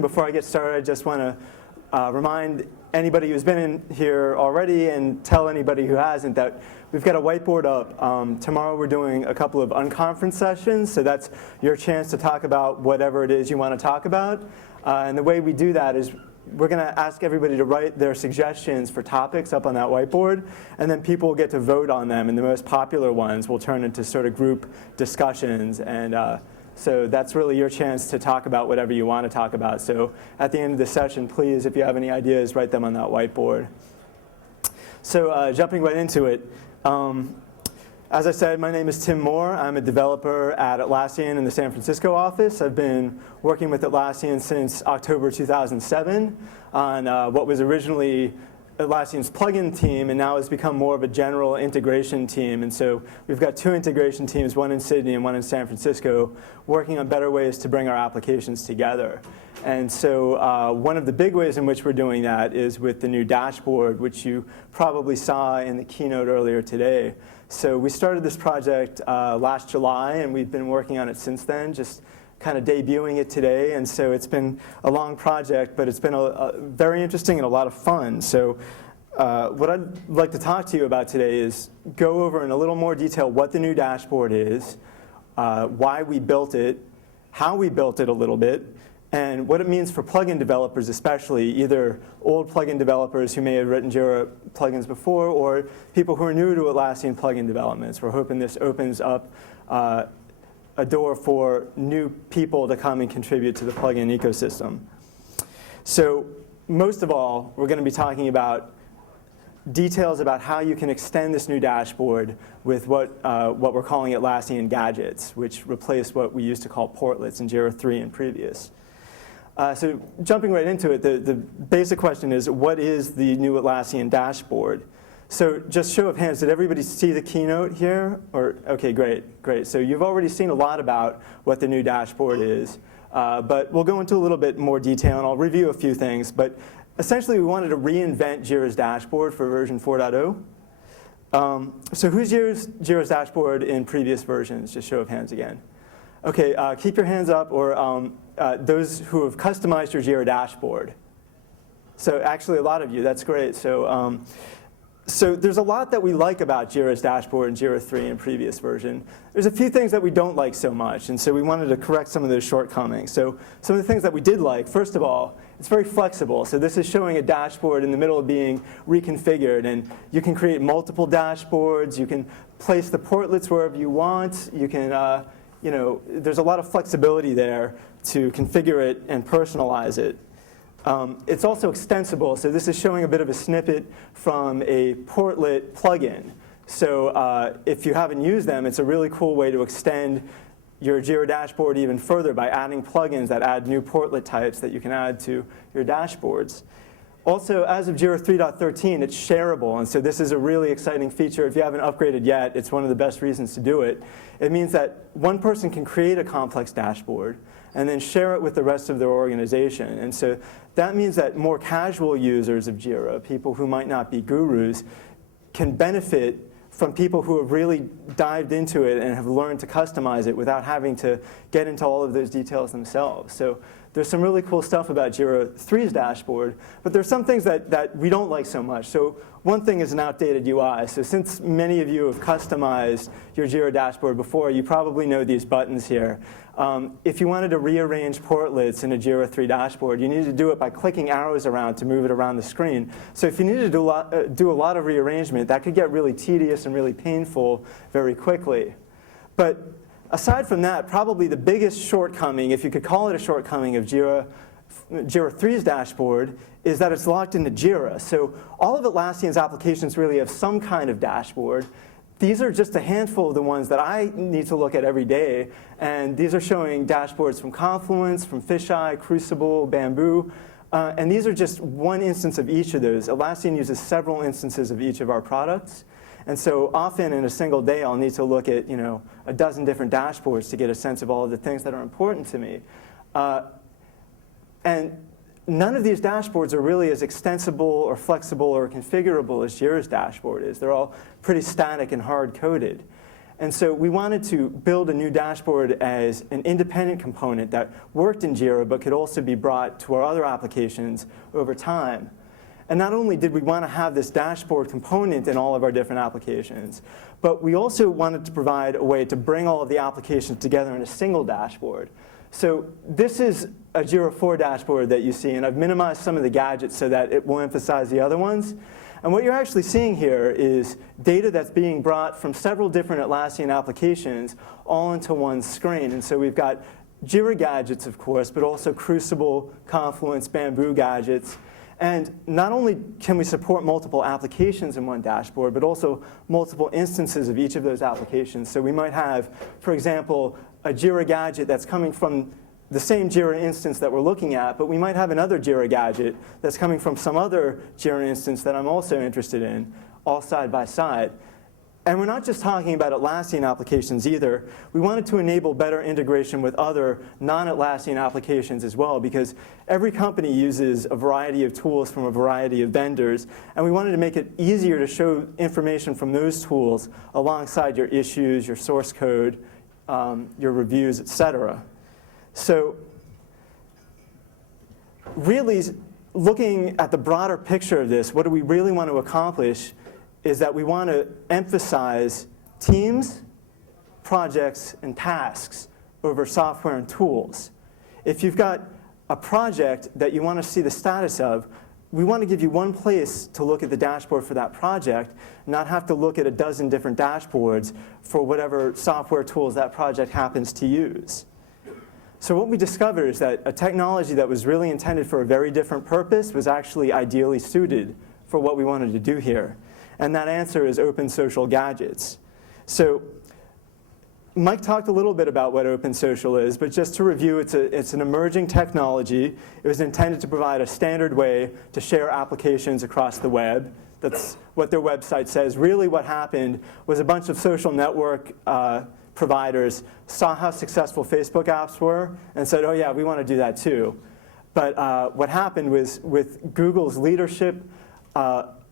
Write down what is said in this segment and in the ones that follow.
Before I get started, I just want to remind anybody who's been in here already and tell anybody who hasn't that we've got a whiteboard up. Tomorrow we're doing a couple of unconference sessions, so that's your chance to talk about whatever it is you want to talk about. And the way we do that is we're going to ask everybody to write their suggestions for topics up on that whiteboard, and then people will get to vote on them, and the most popular ones will turn into sort of group discussions. And so that's really your chance to talk about whatever you want to talk about. So at the end of the session, please, if you have any ideas, write them on that whiteboard. So jumping right into it, as I said, my name is Tim Moore. I'm a developer at Atlassian in the San Francisco office. I've been working with Atlassian since October 2007 on what was originally Atlassian's plugin team, and now has become more of a general integration team. And so we've got two integration teams, one in Sydney and one in San Francisco, working on better ways to bring our applications together. And so one of the big ways in which we're doing that is with the new dashboard, which you probably saw in the keynote earlier today. So we started this project last July, and we've been working on it since then, just kind of debuting it today. And so it's been a long project, but it's been very interesting and a lot of fun. So what I'd like to talk to you about today is go over in a little more detail what the new dashboard is, why we built it, how we built it a little bit, and what it means for plugin developers especially, either old plugin developers who may have written JIRA plugins before, or people who are new to Atlassian plugin developments. We're hoping this opens up a door for new people to come and contribute to the plugin ecosystem. So most of all, we're going to be talking about details about how you can extend this new dashboard with what we're calling Atlassian Gadgets, which replace what we used to call Portlets in JIRA 3 and previous. So jumping right into it, the basic question is, what is the new Atlassian dashboard? So just show of hands, did everybody see the keynote here? Or, okay, great. So you've already seen a lot about what the new dashboard is. But we'll go into a little bit more detail, and I'll review a few things. But essentially, we wanted to reinvent JIRA's dashboard for version 4.0. So who's used JIRA's dashboard in previous versions? Just show of hands again. Okay, keep your hands up, or those who have customized your JIRA dashboard. So actually, a lot of you. That's great. So there's a lot that we like about JIRA's dashboard in JIRA 3 and previous version. There's a few things that we don't like so much, and so we wanted to correct some of those shortcomings. So some of the things that we did like, first of all, it's very flexible. So this is showing a dashboard in the middle of being reconfigured, and you can create multiple dashboards. You can place the portlets wherever you want. You can, there's a lot of flexibility there to configure it and personalize it. It's also extensible, so this is showing a bit of a snippet from a Portlet plugin. So if you haven't used them, it's a really cool way to extend your JIRA dashboard even further by adding plugins that add new Portlet types that you can add to your dashboards. Also, as of JIRA 3.13, it's shareable, and so this is a really exciting feature. If you haven't upgraded yet, it's one of the best reasons to do it. It means that one person can create a complex dashboard and then share it with the rest of their organization. And so that means that more casual users of JIRA, people who might not be gurus, can benefit from people who have really dived into it and have learned to customize it without having to get into all of those details themselves. So there's some really cool stuff about JIRA 3's dashboard, but there's some things that we don't like so much. So one thing is an outdated UI. So since many of you have customized your JIRA dashboard before, you probably know these buttons here. If you wanted to rearrange portlets in a JIRA 3 dashboard, you needed to do it by clicking arrows around to move it around the screen. So if you needed to do a lot of rearrangement, that could get really tedious and really painful very quickly. But aside from that, probably the biggest shortcoming, if you could call it a shortcoming of JIRA 3's dashboard, is that it's locked into JIRA. So all of Atlassian's applications really have some kind of dashboard. These are just a handful of the ones that I need to look at every day. And these are showing dashboards from Confluence, from Fisheye, Crucible, Bamboo. And these are just one instance of each of those. Atlassian uses several instances of each of our products. And so often in a single day, I'll need to look at a dozen different dashboards to get a sense of all of the things that are important to me. And none of these dashboards are really as extensible or flexible or configurable as JIRA's dashboard is. They're all pretty static and hard-coded. And so we wanted to build a new dashboard as an independent component that worked in JIRA but could also be brought to our other applications over time. And not only did we want to have this dashboard component in all of our different applications, but we also wanted to provide a way to bring all of the applications together in a single dashboard. So this is a JIRA 4 dashboard that you see, and I've minimized some of the gadgets so that it will emphasize the other ones. And what you're actually seeing here is data that's being brought from several different Atlassian applications all into one screen. And so we've got JIRA Gadgets, of course, but also Crucible, Confluence, Bamboo Gadgets. And not only can we support multiple applications in one dashboard, but also multiple instances of each of those applications. So we might have, for example, a JIRA Gadget that's coming from the same JIRA instance that we're looking at, but we might have another JIRA Gadget that's coming from some other JIRA instance that I'm also interested in, all side by side. And we're not just talking about Atlassian applications either. We wanted to enable better integration with other non-Atlassian applications as well, because every company uses a variety of tools from a variety of vendors, and we wanted to make it easier to show information from those tools alongside your issues, your source code, your reviews, et cetera. So really, looking at the broader picture of this, what do we really want to accomplish is that we want to emphasize teams, projects, and tasks over software and tools. If you've got a project that you want to see the status of, we want to give you one place to look at the dashboard for that project, not have to look at a dozen different dashboards for whatever software tools that project happens to use. So what we discovered is that a technology that was really intended for a very different purpose was actually ideally suited for what we wanted to do here. And that answer is OpenSocial Gadgets. So Mike talked a little bit about what OpenSocial is, but just to review, it's an emerging technology. It was intended to provide a standard way to share applications across the web. That's what their website says. Really what happened was a bunch of social network providers saw how successful Facebook apps were and said, oh yeah, we want to do that too. But what happened was with Google's leadership,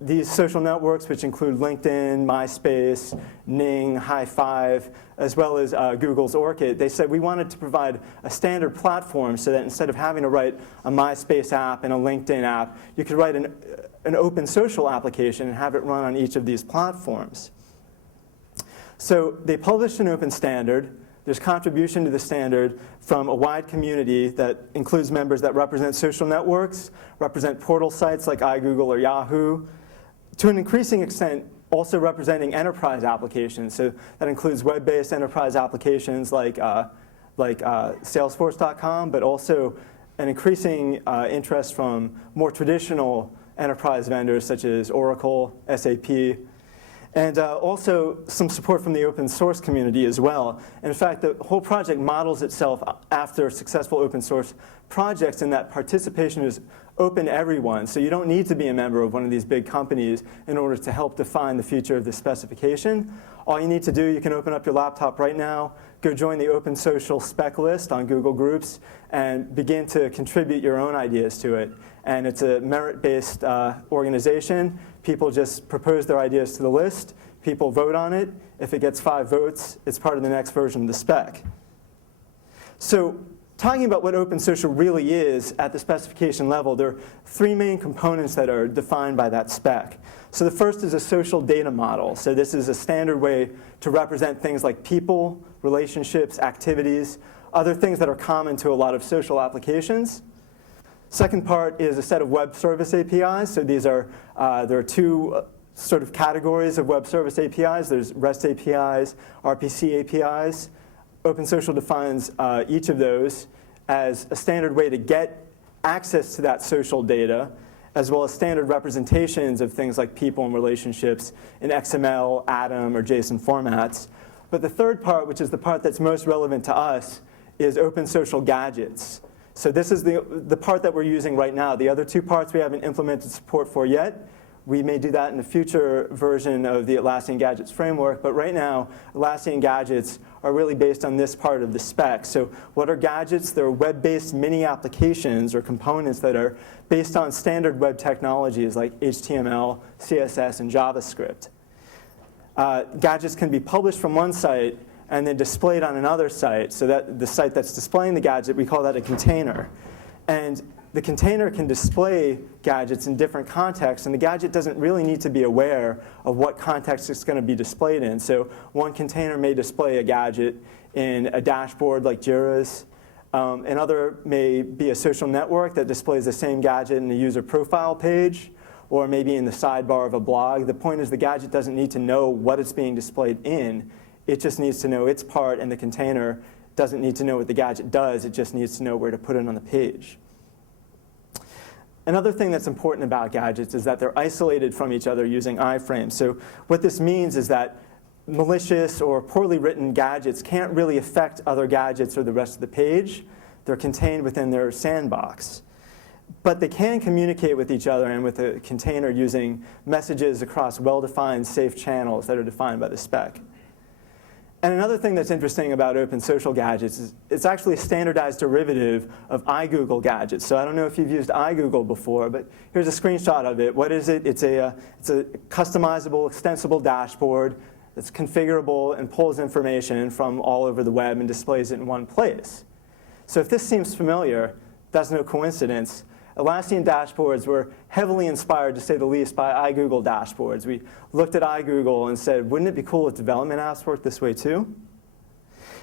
these social networks, which include LinkedIn, MySpace, Ning, High5, as well as Google's Orchid, they said we wanted to provide a standard platform so that instead of having to write a MySpace app and a LinkedIn app, you could write an OpenSocial application and have it run on each of these platforms. So they published an open standard. There's contribution to the standard from a wide community that includes members that represent social networks, represent portal sites like iGoogle or Yahoo, to an increasing extent also representing enterprise applications. So that includes web-based enterprise applications like Salesforce.com, but also an increasing interest from more traditional enterprise vendors such as Oracle, SAP, and also some support from the open source community as well. And in fact, the whole project models itself after successful open source projects in that participation is open to everyone. So you don't need to be a member of one of these big companies in order to help define the future of the specification. All you need to do, you can open up your laptop right now, go join the OpenSocial spec list on Google Groups, and begin to contribute your own ideas to it. And it's a merit-based organization. People just propose their ideas to the list. People vote on it. If it gets 5 votes, it's part of the next version of the spec. So talking about what OpenSocial really is at the specification level, there are 3 main components that are defined by that spec. So the first is a social data model. So this is a standard way to represent things like people, relationships, activities, other things that are common to a lot of social applications. Second part is a set of web service APIs. So these are, there are 2 sort of categories of web service APIs. There's REST APIs, RPC APIs. OpenSocial defines each of those as a standard way to get access to that social data, as well as standard representations of things like people and relationships in XML, Atom, or JSON formats. But the third part, which is the part that's most relevant to us, is OpenSocial Gadgets. So this is the part that we're using right now. The other 2 parts we haven't implemented support for yet. We may do that in a future version of the Atlassian Gadgets framework, but right now, Atlassian Gadgets are really based on this part of the spec. So what are gadgets? They're web-based mini applications or components that are based on standard web technologies like HTML, CSS, and JavaScript. gadgets can be published from one site and then displayed on another site. So that the site that's displaying the gadget, we call that a container. And the container can display gadgets in different contexts, and the gadget doesn't really need to be aware of what context it's going to be displayed in. So one container may display a gadget in a dashboard like JIRA's. Another may be a social network that displays the same gadget in a user profile page, or maybe in the sidebar of a blog. The point is the gadget doesn't need to know what it's being displayed in. It just needs to know its part, and the container doesn't need to know what the gadget does. It just needs to know where to put it on the page. Another thing that's important about gadgets is that they're isolated from each other using iframes. So what this means is that malicious or poorly written gadgets can't really affect other gadgets or the rest of the page. They're contained within their sandbox. But they can communicate with each other and with a container using messages across well-defined safe channels that are defined by the spec. And another thing that's interesting about OpenSocial Gadgets is it's actually a standardized derivative of iGoogle Gadgets. So I don't know if you've used iGoogle before, but here's a screenshot of it. What is it? It's a customizable, extensible dashboard that's configurable and pulls information from all over the web and displays it in one place. So if this seems familiar, that's no coincidence. Atlassian dashboards were heavily inspired, to say the least, by iGoogle dashboards. We looked at iGoogle and said, wouldn't it be cool if development apps worked this way too?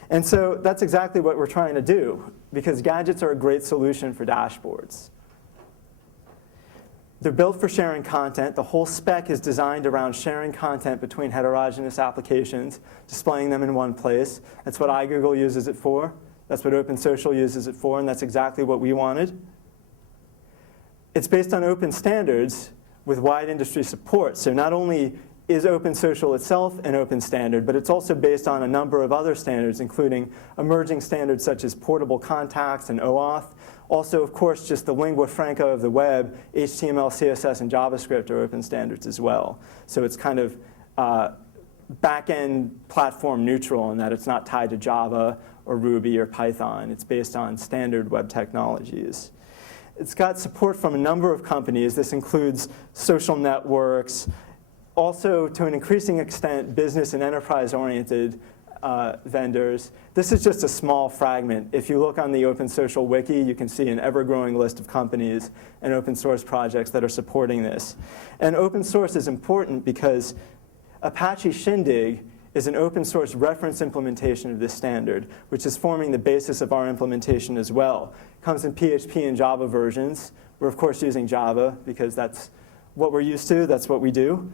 And so that's exactly what we're trying to do, because gadgets are a great solution for dashboards. They're built for sharing content. The whole spec is designed around sharing content between heterogeneous applications, displaying them in one place. That's what iGoogle uses it for. That's what OpenSocial uses it for, and that's exactly what we wanted. It's based on open standards with wide industry support. So not only is OpenSocial itself an open standard, but it's also based on a number of other standards, including emerging standards such as portable contacts and OAuth. Also, of course, just the lingua franca of the web, HTML, CSS, and JavaScript are open standards as well. So it's kind of back-end platform neutral in that it's not tied to Java or Ruby or Python. It's based on standard web technologies. It's got support from a number of companies. This includes social networks, also to an increasing extent business and enterprise-oriented vendors. This is just a small fragment. If you look on the OpenSocial wiki, you can see an ever-growing list of companies and open source projects that are supporting this. And open source is important because Apache Shindig is an open source reference implementation of this standard, which is forming the basis of our implementation as well. It comes in PHP and Java versions. We're, of course, using Java because that's what we're used to. That's what we do.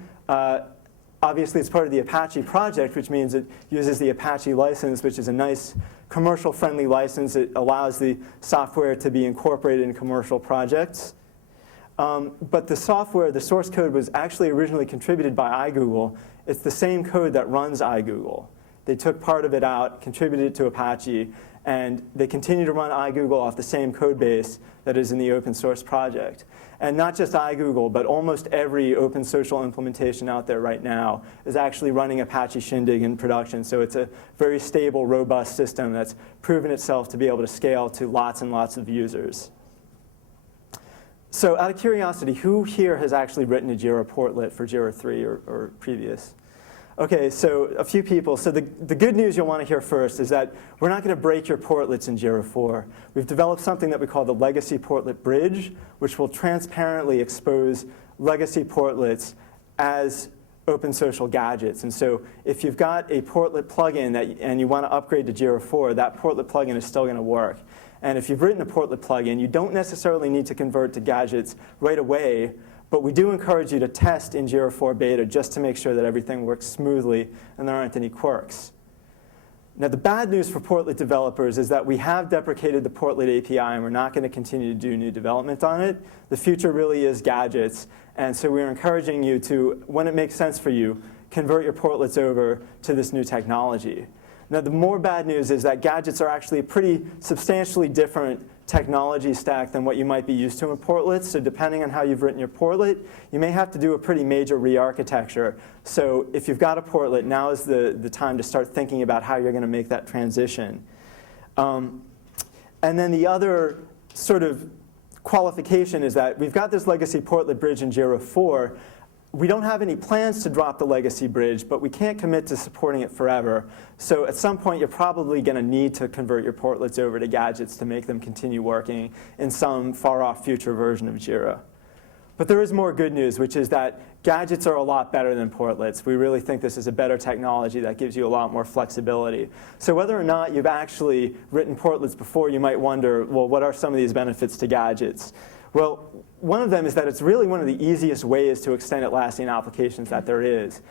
Obviously, it's part of the Apache project, which means it uses the Apache license, which is a nice commercial-friendly license. It allows the software to be incorporated in commercial projects. But the software, the source code, was actually originally contributed by iGoogle. It's the same code that runs iGoogle. They took part of it out, contributed it to Apache, and they continue to run iGoogle off the same code base that is in the open source project. And not just iGoogle, but almost every OpenSocial implementation out there right now is actually running Apache Shindig in production. So it's a very stable, robust system that's proven itself to be able to scale to lots and lots of users. So out of curiosity, who here has actually written a JIRA portlet for JIRA 3 or previous? OK, so a few people. So the good news you'll want to hear first is that we're not going to break your portlets in JIRA 4. We've developed something that we call the Legacy Portlet Bridge, which will transparently expose legacy portlets as OpenSocial gadgets. And so if you've got a portlet plugin and you want to upgrade to JIRA 4, that portlet plugin is still going to work. And if you've written a portlet plugin, you don't necessarily need to convert to gadgets right away. But we do encourage you to test in JIRA 4 beta just to make sure that everything works smoothly and there aren't any quirks. Now, the bad news for portlet developers is that we have deprecated the portlet API, and we're not going to continue to do new development on it. The future really is gadgets. And so we're encouraging you to, when it makes sense for you, convert your portlets over to this new technology. Now, the more bad news is that gadgets are actually a pretty substantially different technology stack than what you might be used to in portlets. So depending on how you've written your portlet, you may have to do a pretty major re-architecture. So if you've got a portlet, now is the time to start thinking about how you're going to make that transition. And then the other sort of qualification is that we've got this legacy portlet bridge in JIRA 4. we don't have any plans to drop the legacy bridge, but we can't commit to supporting it forever. So at some point, you're probably going to need to convert your portlets over to gadgets to make them continue working in some far-off future version of JIRA. But there is more good news, which is that gadgets are a lot better than portlets. We really think this is a better technology that gives you a lot more flexibility. So whether or not you've actually written portlets before, you might wonder, well, what are some of these benefits to gadgets? Well, one of them is that it's really one of the easiest ways to extend Atlassian applications that there is.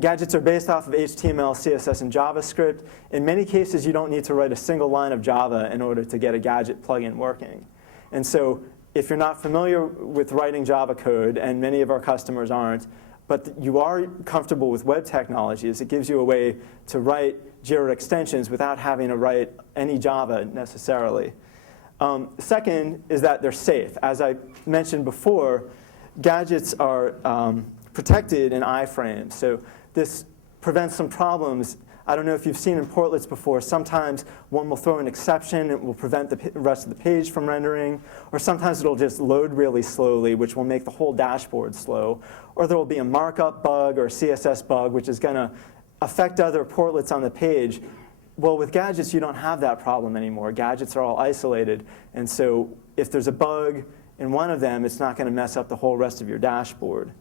Gadgets are based off of HTML, CSS, and JavaScript. In many cases, you don't need to write a single line of Java in order to get a Gadget plugin working. And so if you're not familiar with writing Java code, and many of our customers aren't, but you are comfortable with web technologies, it gives you a way to write JIRA extensions without having to write any Java necessarily. Second is that they're safe. As I mentioned before, gadgets are protected in iframes. So this prevents some problems. I don't know if you've seen in portlets before, sometimes one will throw an exception, it will prevent the rest of the page from rendering, or sometimes it'll just load really slowly, which will make the whole dashboard slow. Or there will be a markup bug or a CSS bug, which is going to affect other portlets on the page. Well, with gadgets, you don't have that problem anymore. Gadgets are all isolated, and so if there's a bug in one of them, it's not going to mess up the whole rest of your dashboard.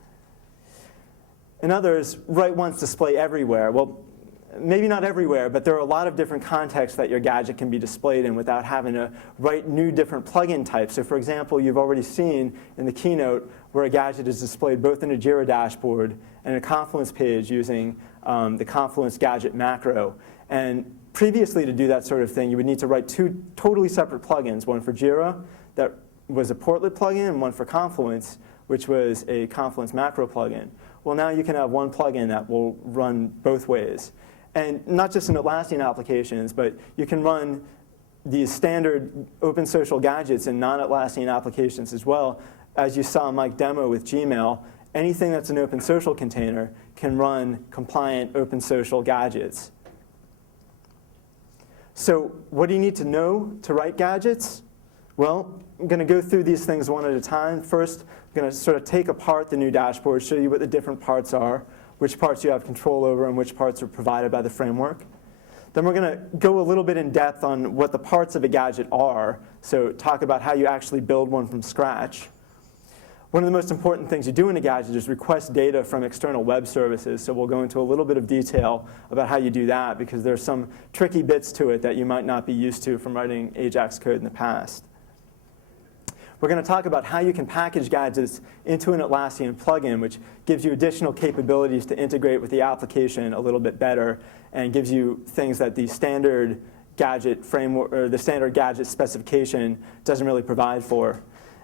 In others, write once, display everywhere. Well, maybe not everywhere, but there are a lot of different contexts that your gadget can be displayed in without having to write new different plugin types. So for example, you've already seen in the keynote where a gadget is displayed both in a JIRA dashboard and a Confluence page using the Confluence Gadget macro. And previously, to do that sort of thing, you would need to write two totally separate plugins, one for JIRA that was a portlet plugin and one for Confluence, which was a Confluence macro plugin. Well, now you can have one plugin that will run both ways. And not just in Atlassian applications, but you can run these standard OpenSocial Gadgets in non-Atlassian applications as well. As you saw Mike demo with Gmail, anything that's an OpenSocial container can run compliant OpenSocial Gadgets. So what do you need to know to write gadgets? Well, I'm going to go through these things one at a time. First, I'm going to sort of take apart the new dashboard, show you what the different parts are, which parts you have control over, and which parts are provided by the framework. Then we're going to go a little bit in depth on what the parts of a gadget are, so talk about how you actually build one from scratch. One of the most important things you do in a gadget is request data from external web services, so we'll go into a little bit of detail about how you do that, because there's some tricky bits to it that you might not be used to from writing Ajax code in the past. We're going to talk about how you can package gadgets into an Atlassian plugin, which gives you additional capabilities to integrate with the application a little bit better and gives you things that the standard gadget framework or the standard gadget specification doesn't really provide for.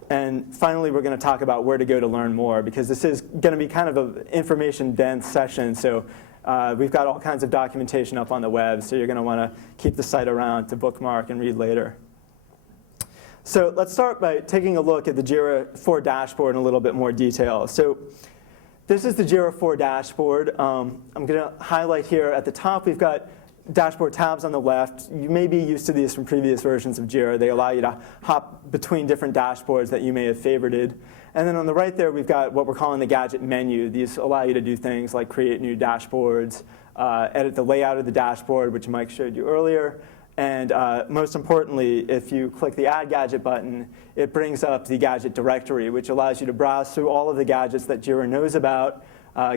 And finally, we're going to talk about where to go to learn more, because this is going to be kind of an information-dense session. So we've got all kinds of documentation up on the web, so you're going to want to keep the site around to bookmark and read later. So let's start by taking a look at the JIRA 4 dashboard in a little bit more detail. So this is the JIRA 4 dashboard. I'm going to highlight here at the top, we've got dashboard tabs on the left. You may be used to these from previous versions of JIRA. They allow you to hop between different dashboards that you may have favorited. And then on the right there, we've got what we're calling the gadget menu. These allow you to do things like create new dashboards, edit the layout of the dashboard, which Mike showed you earlier. And most importantly, if you click the Add Gadget button, it brings up the gadget directory, which allows you to browse through all of the gadgets that JIRA knows about,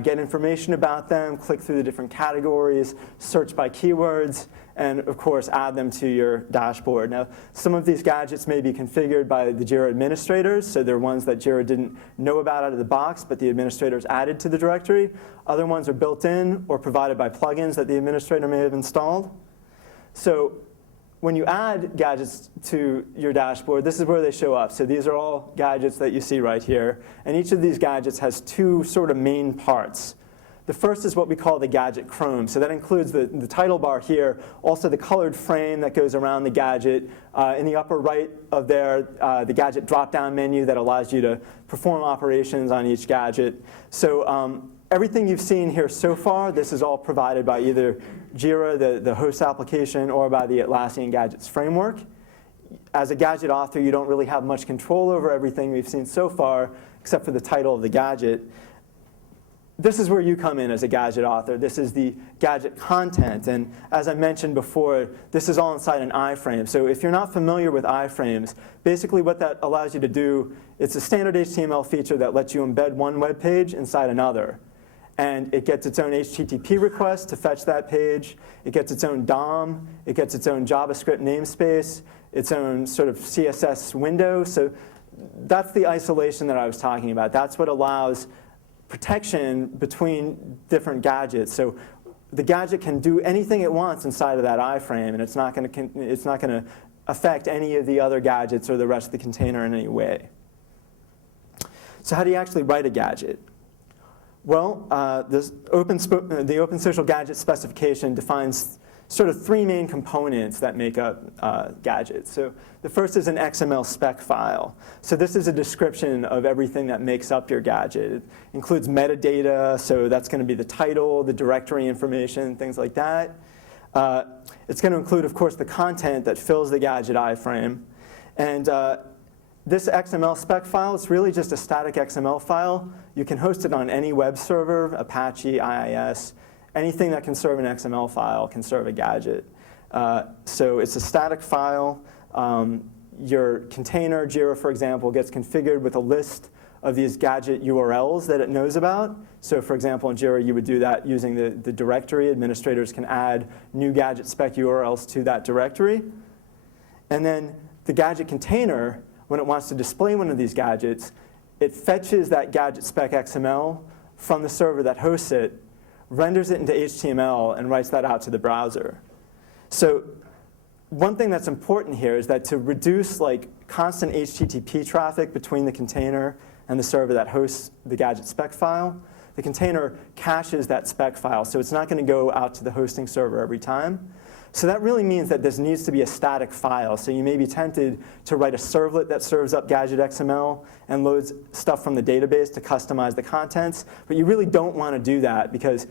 get information about them, click through the different categories, search by keywords, and of course add them to your dashboard. Now, some of these gadgets may be configured by the JIRA administrators, so they're ones that JIRA didn't know about out of the box, but the administrators added to the directory. Other ones are built in or provided by plugins that the administrator may have installed. So when you add gadgets to your dashboard, this is where they show up. So these are all gadgets that you see right here. And each of these gadgets has two sort of main parts. The first is what we call the gadget Chrome. So that includes the title bar here, also the colored frame that goes around the gadget. In the upper right of there, the gadget drop-down menu that allows you to perform operations on each gadget. So everything you've seen here so far, this is all provided by either JIRA, the host application, or by the Atlassian Gadgets framework. As a gadget author, you don't really have much control over everything we've seen so far, except for the title of the gadget. this is where you come in as a gadget author. This is the gadget content. And as I mentioned before, this is all inside an iframe. So if you're not familiar with iframes, basically what that allows you to do, it's a standard HTML feature that lets you embed one web page inside another. And it gets its own HTTP request to fetch that page. It gets its own DOM. It gets its own JavaScript namespace, its own sort of CSS window. So that's the isolation that I was talking about. That's what allows protection between different gadgets. So the gadget can do anything it wants inside of that iframe, and it's not going to affect any of the other gadgets or the rest of the container in any way. So how do you actually write a gadget? Well, the OpenSocial Gadget specification defines sort of three main components that make up gadgets. So the first is an XML spec file. So this is a description of everything that makes up your gadget. It includes metadata, so that's going to be the title, the directory information, things like that. It's going to include, of course, the content that fills the gadget iframe. And this XML spec file is really just a static XML file. You can host it on any web server, Apache, IIS. Anything that can serve an XML file can serve a gadget. So it's a static file. Your container, JIRA, for example, gets configured with a list of these gadget URLs that it knows about. So for example, in JIRA, you would do that using the directory. Administrators can add new gadget spec URLs to that directory. And then the gadget container, when it wants to display one of these gadgets, it fetches that gadget spec XML from the server that hosts it, renders it into HTML, and writes that out to the browser. So one thing that's important here is that to reduce constant HTTP traffic between the container and the server that hosts the gadget spec file, the container caches that spec file, so it's not going to go out to the hosting server every time. So that really means that this needs to be a static file. So you may be tempted to write a servlet that serves up Gadget XML and loads stuff from the database to customize the contents. But you really don't want to do that because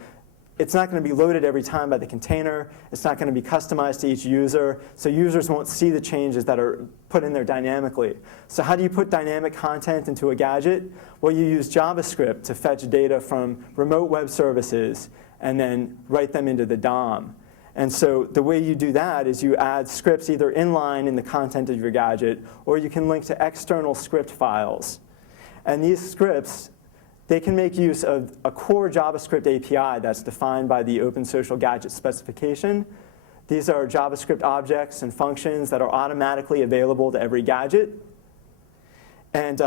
it's not going to be loaded every time by the container. It's not going to be customized to each user. So users won't see the changes that are put in there dynamically. So how do you put dynamic content into a gadget? Well, you use JavaScript to fetch data from remote web services and then write them into the DOM. And so the way you do that is you add scripts either inline in the content of your gadget, or you can link to external script files. And these scripts, they can make use of a core JavaScript API that's defined by the OpenSocial Gadget specification. These are JavaScript objects and functions that are automatically available to every gadget. And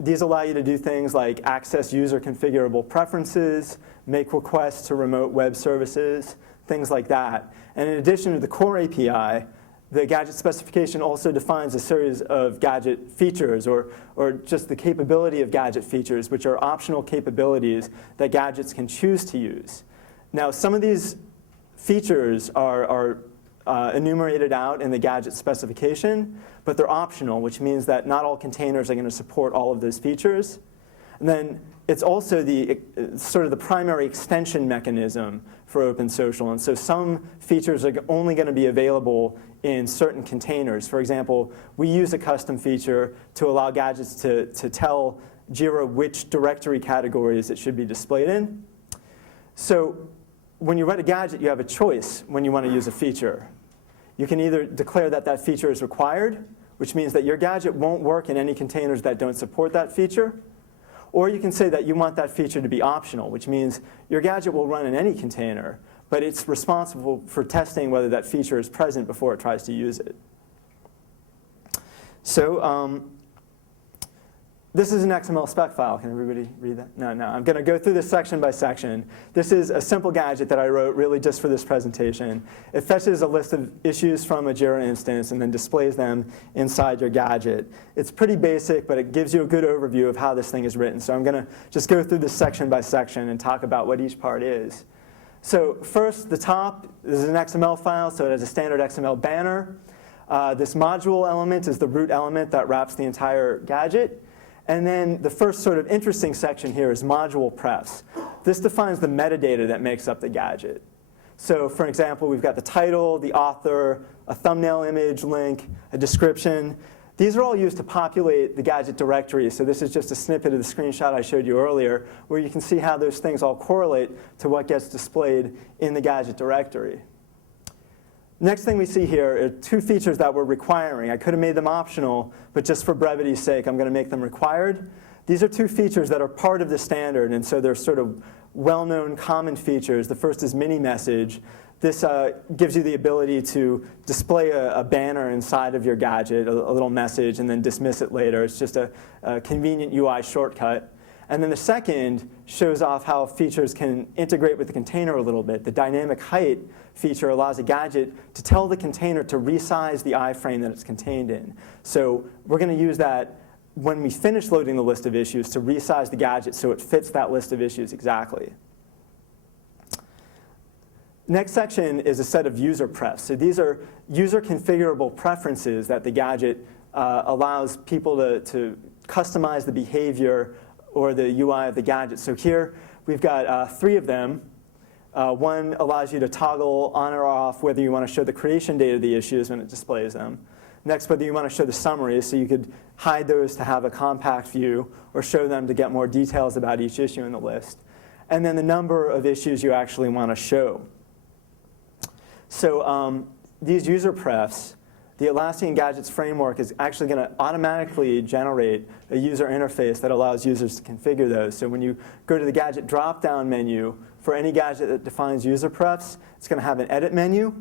these allow you to do things like access user configurable preferences, make requests to remote web services, things like that. And in addition to the core API, the gadget specification also defines a series of gadget features or just the capability of gadget features, which are optional capabilities that gadgets can choose to use. Now, some of these features are enumerated out in the gadget specification, but they're optional, which means that not all containers are going to support all of those features. And then it's also sort of the primary extension mechanism for OpenSocial. And so some features are only going to be available in certain containers. For example, we use a custom feature to allow gadgets to tell JIRA which directory categories it should be displayed in. So when you write a gadget, you have a choice when you want to use a feature. You can either declare that that feature is required, which means that your gadget won't work in any containers that don't support that feature. Or you can say that you want that feature to be optional, which means your gadget will run in any container, but it's responsible for testing whether that feature is present before it tries to use it. So this is an XML spec file. Can everybody read that? No. I'm going to go through this section by section. This is a simple gadget that I wrote really just for this presentation. It fetches a list of issues from a JIRA instance and then displays them inside your gadget. It's pretty basic, but it gives you a good overview of how this thing is written. So I'm going to just go through this section by section and talk about what each part is. So first, the top is an XML file, so it has a standard XML banner. This module element is the root element that wraps the entire gadget. And then the first sort of interesting section here is module prefs. This defines the metadata that makes up the gadget. So for example, we've got the title, the author, a thumbnail image, link, a description. These are all used to populate the gadget directory. So this is just a snippet of the screenshot I showed you earlier, where you can see how those things all correlate to what gets displayed in the gadget directory. Next thing we see here are two features that we're requiring. I could have made them optional, but just for brevity's sake, I'm going to make them required. These are two features that are part of the standard, and so they're sort of well-known common features. The first is mini message. This gives you the ability to display a banner inside of your gadget, a little message, and then dismiss it later. It's just a convenient UI shortcut. And then the second shows off how features can integrate with the container a little bit. The dynamic height feature allows a gadget to tell the container to resize the iframe that it's contained in. So we're going to use that when we finish loading the list of issues to resize the gadget so it fits that list of issues exactly. Next section is a set of user prefs. So these are user configurable preferences that the gadget allows people to customize the behavior or the UI of the gadget. So here we've got 3 of them. One allows you to toggle on or off whether you want to show the creation date of the issues when it displays them. Next, whether you want to show the summaries, so you could hide those to have a compact view or show them to get more details about each issue in the list. And then the number of issues you actually want to show. So these user prefs, the Atlassian Gadgets framework is actually going to automatically generate a user interface that allows users to configure those. So when you go to the gadget drop-down menu, for any gadget that defines user prefs, it's going to have an edit menu,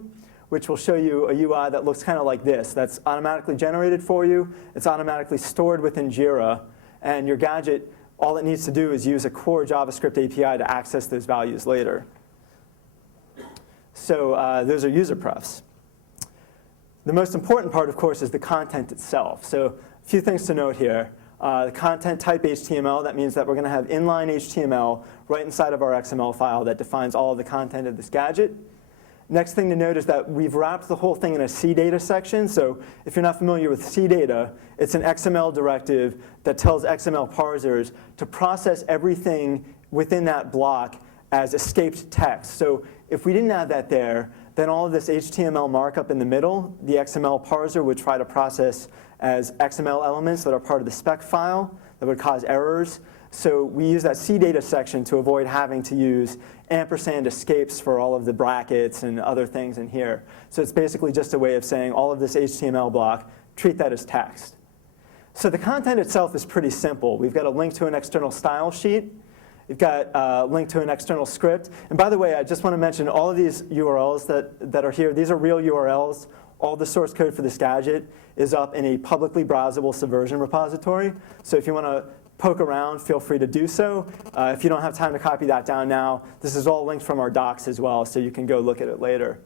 which will show you a UI that looks kind of like this. That's automatically generated for you. It's automatically stored within JIRA. And your gadget, all it needs to do is use a core JavaScript API to access those values later. So those are user prefs. The most important part, of course, is the content itself. So a few things to note here. The content type HTML, that means that we're going to have inline HTML right inside of our XML file that defines all of the content of this gadget. Next thing to note is that we've wrapped the whole thing in a CData section. So if you're not familiar with CData, it's an XML directive that tells XML parsers to process everything within that block as escaped text. So if we didn't have that there, then all of this HTML markup in the middle, the XML parser would try to process as XML elements that are part of the spec file that would cause errors. So we use that CData section to avoid having to use ampersand escapes for all of the brackets and other things in here. So it's basically just a way of saying all of this HTML block, treat that as text. So the content itself is pretty simple. We've got a link to an external style sheet. We've got a link to an external script. And by the way, I just want to mention all of these URLs that are here. These are real URLs. All the source code for this gadget is up in a publicly browsable Subversion repository. So if you want to poke around, feel free to do so. If you don't have time to copy that down now, this is all linked from our docs as well, so you can go look at it later.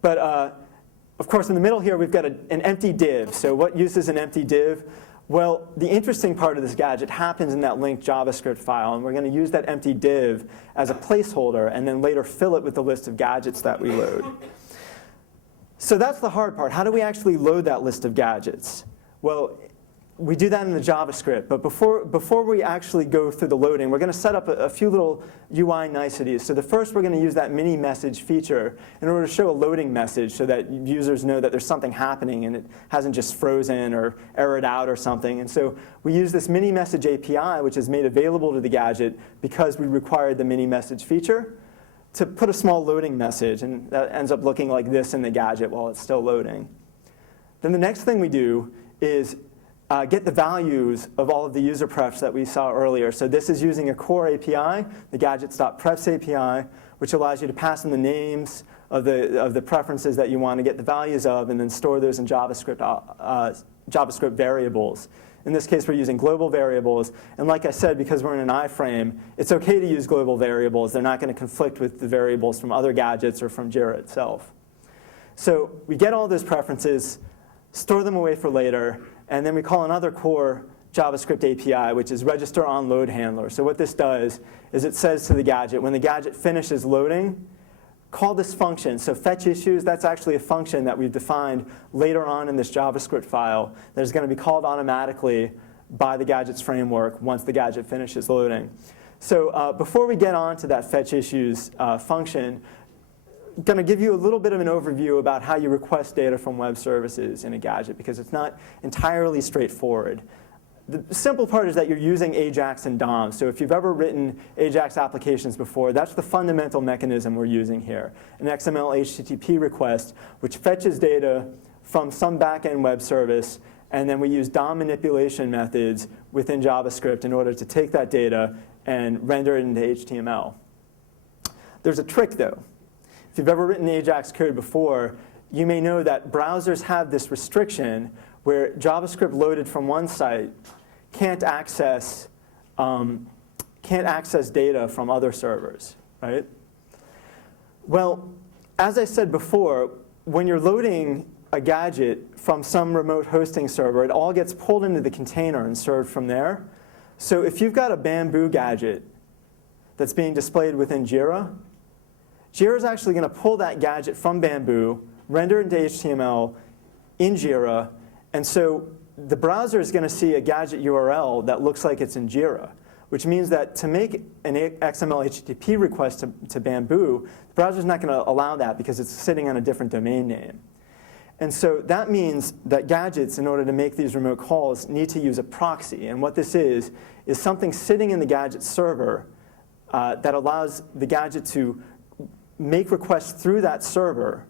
But of course, in the middle here, we've got an empty div. So what use is an empty div? Well, the interesting part of this gadget happens in that linked JavaScript file, and we're going to use that empty div as a placeholder and then later fill it with the list of gadgets that we load. So that's the hard part. How do we actually load that list of gadgets? Well, we do that in the JavaScript, but before we actually go through the loading, we're going to set up a few little UI niceties. So the first, we're going to use that mini message feature in order to show a loading message so that users know that there's something happening and it hasn't just frozen or errored out or something. And so we use this mini message API, which is made available to the gadget because we required the mini message feature, to put a small loading message, and that ends up looking like this in the gadget while it's still loading. Then the next thing we do is get the values of all of the user prefs that we saw earlier. So this is using a core API, the gadgets.prefs API, which allows you to pass in the names of the preferences that you want to get the values of and then store those in JavaScript variables. In this case, we're using global variables. And like I said, because we're in an iframe, it's OK to use global variables. They're not going to conflict with the variables from other gadgets or from JIRA itself. So we get all those preferences, store them away for later, and then we call another core JavaScript API, which is register on load handler. So what this does is it says to the gadget, when the gadget finishes loading, call this function. So fetch issues, that's actually a function that we've defined later on in this JavaScript file that is going to be called automatically by the gadgets framework once the gadget finishes loading. So before we get on to that fetch issues function, going to give you a little bit of an overview about how you request data from web services in a gadget, because it's not entirely straightforward. The simple part is that you're using AJAX and DOM. So if you've ever written AJAX applications before, that's the fundamental mechanism we're using here. An XML HTTP request, which fetches data from some back-end web service, and then we use DOM manipulation methods within JavaScript in order to take that data and render it into HTML. There's a trick, though. If you've ever written AJAX code before, you may know that browsers have this restriction where JavaScript loaded from one site can't access data from other servers, right? Well, as I said before, when you're loading a gadget from some remote hosting server, it all gets pulled into the container and served from there. So if you've got a Bamboo gadget that's being displayed within JIRA, JIRA is actually going to pull that gadget from Bamboo, render it into HTML in JIRA, and so the browser is going to see a gadget URL that looks like it's in JIRA, which means that to make an XML HTTP request to Bamboo, the browser is not going to allow that because it's sitting on a different domain name. And so that means that gadgets, in order to make these remote calls, need to use a proxy. And what this is something sitting in the gadget server that allows the gadget to make requests through that server.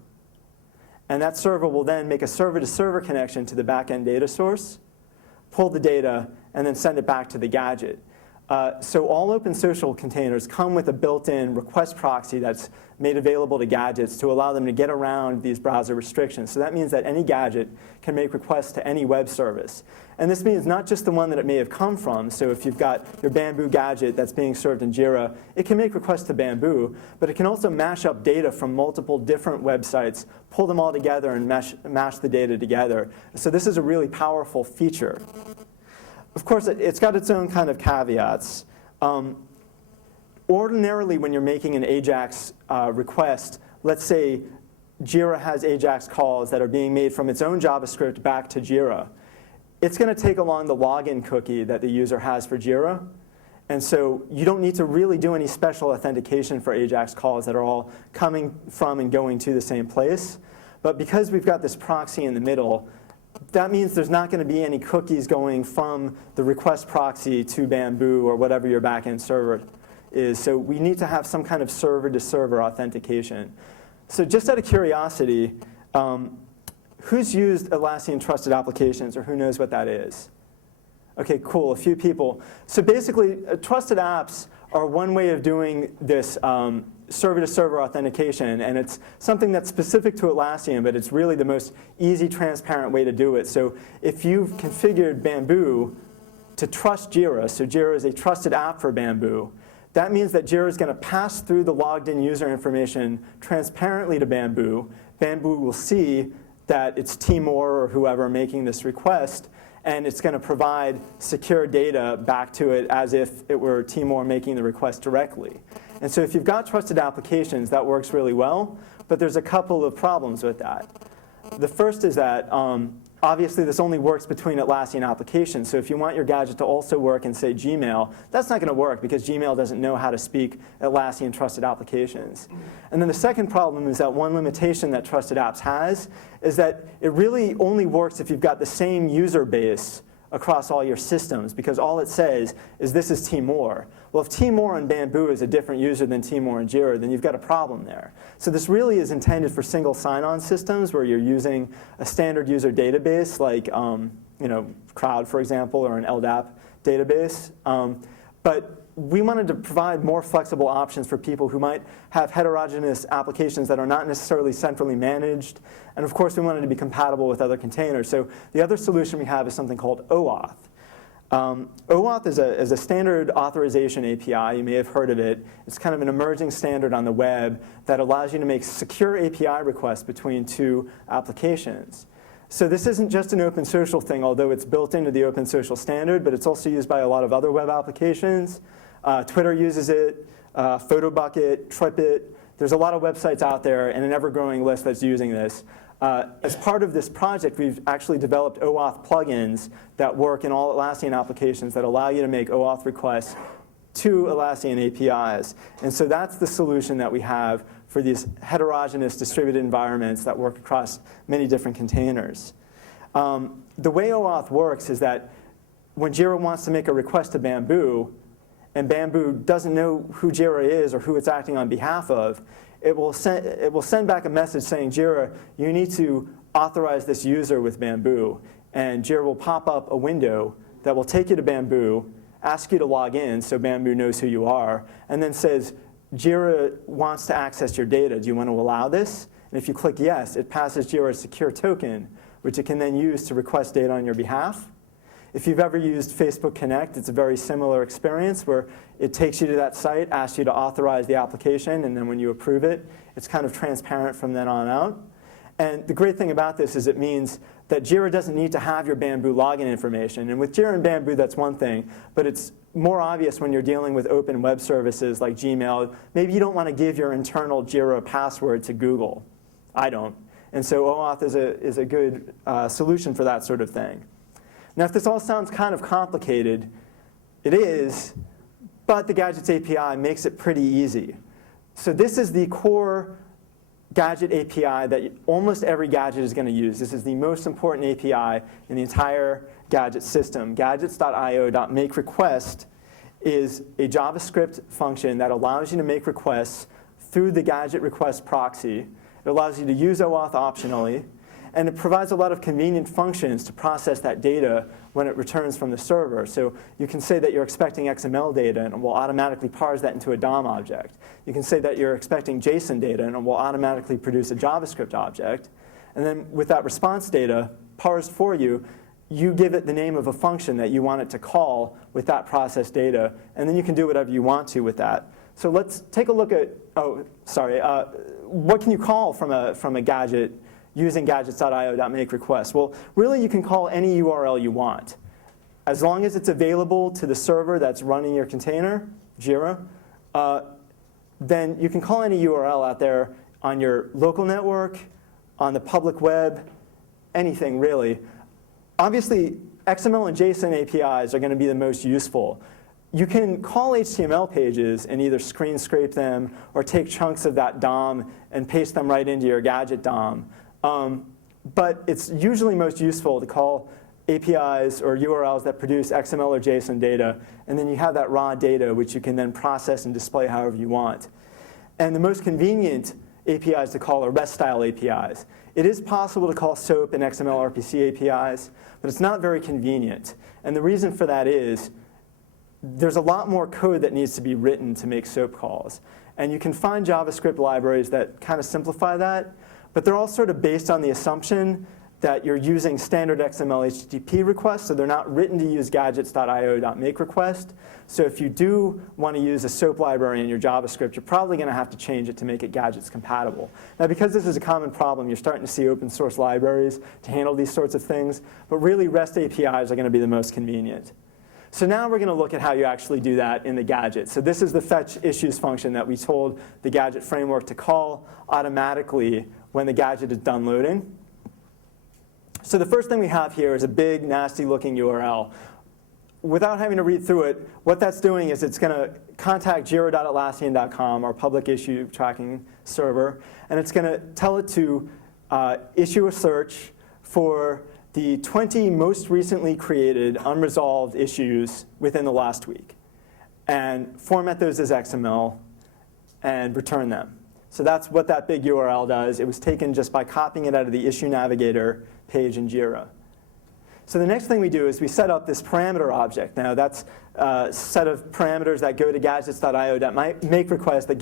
And that server will then make a server-to-server connection to the back-end data source, pull the data, and then send it back to the gadget. So all OpenSocial containers come with a built-in request proxy that's made available to gadgets to allow them to get around these browser restrictions. So that means that any gadget can make requests to any web service. And this means not just the one that it may have come from. So if you've got your Bamboo gadget that's being served in JIRA, it can make requests to Bamboo, but it can also mash up data from multiple different websites, pull them all together, and mash the data together. So this is a really powerful feature. Of course, it's got its own kind of caveats. Ordinarily, when you're making an AJAX request, let's say JIRA has AJAX calls that are being made from its own JavaScript back to JIRA. It's going to take along the login cookie that the user has for JIRA. And so you don't need to really do any special authentication for AJAX calls that are all coming from and going to the same place. But because we've got this proxy in the middle, that means there's not going to be any cookies going from the request proxy to Bamboo or whatever your backend server is. So we need to have some kind of server-to-server authentication. So just out of curiosity, who's used Atlassian Trusted Applications, or who knows what that is? OK, cool, a few people. So basically, trusted apps are one way of doing this server-to-server authentication, and it's something that's specific to Atlassian, but it's really the most easy, transparent way to do it. So if you've configured Bamboo to trust JIRA, so JIRA is a trusted app for Bamboo, that means that JIRA is going to pass through the logged-in user information transparently to Bamboo. Bamboo will see that it's Timur or whoever making this request, and it's going to provide secure data back to it as if it were Timur making the request directly. And so if you've got trusted applications, that works really well, but there's a couple of problems with that. The first is that obviously this only works between Atlassian applications. So if you want your gadget to also work in, say, Gmail, that's not going to work because Gmail doesn't know how to speak Atlassian trusted applications. And then the second problem is that one limitation that trusted apps has is that it really only works if you've got the same user base across all your systems, because all it says is this is Timur. Well, if Timur on Bamboo is a different user than Timur in JIRA, then you've got a problem there. So this really is intended for single sign-on systems where you're using a standard user database like Crowd, for example, or an LDAP database. But we wanted to provide more flexible options for people who might have heterogeneous applications that are not necessarily centrally managed. And of course, we wanted to be compatible with other containers. So the other solution we have is something called OAuth. OAuth is a standard authorization API. You may have heard of it. It's kind of an emerging standard on the web that allows you to make secure API requests between two applications. So this isn't just an OpenSocial thing, although it's built into the OpenSocial standard, but it's also used by a lot of other web applications. Twitter uses it, PhotoBucket, TripIt. There's a lot of websites out there and an ever-growing list that's using this. As part of this project, we've actually developed OAuth plugins that work in all Atlassian applications that allow you to make OAuth requests to Atlassian APIs. And so that's the solution that we have for these heterogeneous distributed environments that work across many different containers. The way OAuth works is that when JIRA wants to make a request to Bamboo, and Bamboo doesn't know who JIRA is or who it's acting on behalf of, it will send back a message saying, JIRA, you need to authorize this user with Bamboo. And JIRA will pop up a window that will take you to Bamboo, ask you to log in so Bamboo knows who you are, and then says, JIRA wants to access your data. Do you want to allow this? And if you click yes, it passes JIRA a secure token, which it can then use to request data on your behalf. If you've ever used Facebook Connect, it's a very similar experience where it takes you to that site, asks you to authorize the application, and then when you approve it, it's kind of transparent from then on out. And the great thing about this is it means that JIRA doesn't need to have your Bamboo login information. And with JIRA and Bamboo, that's one thing. But it's more obvious when you're dealing with open web services like Gmail. Maybe you don't want to give your internal JIRA password to Google. I don't. And so OAuth is a good solution for that sort of thing. Now, if this all sounds kind of complicated, it is. But the Gadgets API makes it pretty easy. So this is the core Gadget API that almost every gadget is going to use. This is the most important API in the entire Gadget system. Gadgets.io.makeRequest is a JavaScript function that allows you to make requests through the Gadget request proxy. It allows you to use OAuth optionally. And it provides a lot of convenient functions to process that data when it returns from the server. So you can say that you're expecting XML data, and it will automatically parse that into a DOM object. You can say that you're expecting JSON data, and it will automatically produce a JavaScript object. And then with that response data parsed for you, you give it the name of a function that you want it to call with that processed data, and then you can do whatever you want to with that. So let's take a look at, what can you call from a gadget using gadgets.io.makeRequest? Well, really, you can call any URL you want. As long as it's available to the server that's running your container, JIRA, then you can call any URL out there on your local network, on the public web, anything really. Obviously, XML and JSON APIs are going to be the most useful. You can call HTML pages and either screen scrape them or take chunks of that DOM and paste them right into your gadget DOM. But it's usually most useful to call APIs or URLs that produce XML or JSON data, and then you have that raw data which you can then process and display however you want. And the most convenient APIs to call are REST-style APIs. It is possible to call SOAP and XML RPC APIs, but it's not very convenient. And the reason for that is there's a lot more code that needs to be written to make SOAP calls. And you can find JavaScript libraries that kind of simplify that. But they're all sort of based on the assumption that you're using standard XML HTTP requests, so they're not written to use gadgets.io.makeRequest. So if you do want to use a SOAP library in your JavaScript, you're probably going to have to change it to make it Gadgets compatible. Now, because this is a common problem, you're starting to see open source libraries to handle these sorts of things. But really, REST APIs are going to be the most convenient. So now we're going to look at how you actually do that in the gadget. So this is the fetch issues function that we told the gadget framework to call automatically when the gadget is done loading. So the first thing we have here is a big, nasty-looking URL. Without having to read through it, what that's doing is it's going to contact JIRA.Atlassian.com, our public issue tracking server, and it's going to tell it to issue a search for the 20 most recently created unresolved issues within the last week, and format those as XML and return them. So that's what that big URL does. It was taken just by copying it out of the Issue Navigator page in JIRA. So the next thing we do is we set up this parameter object. Now that's a set of parameters that go to gadgets.io.makeRequest that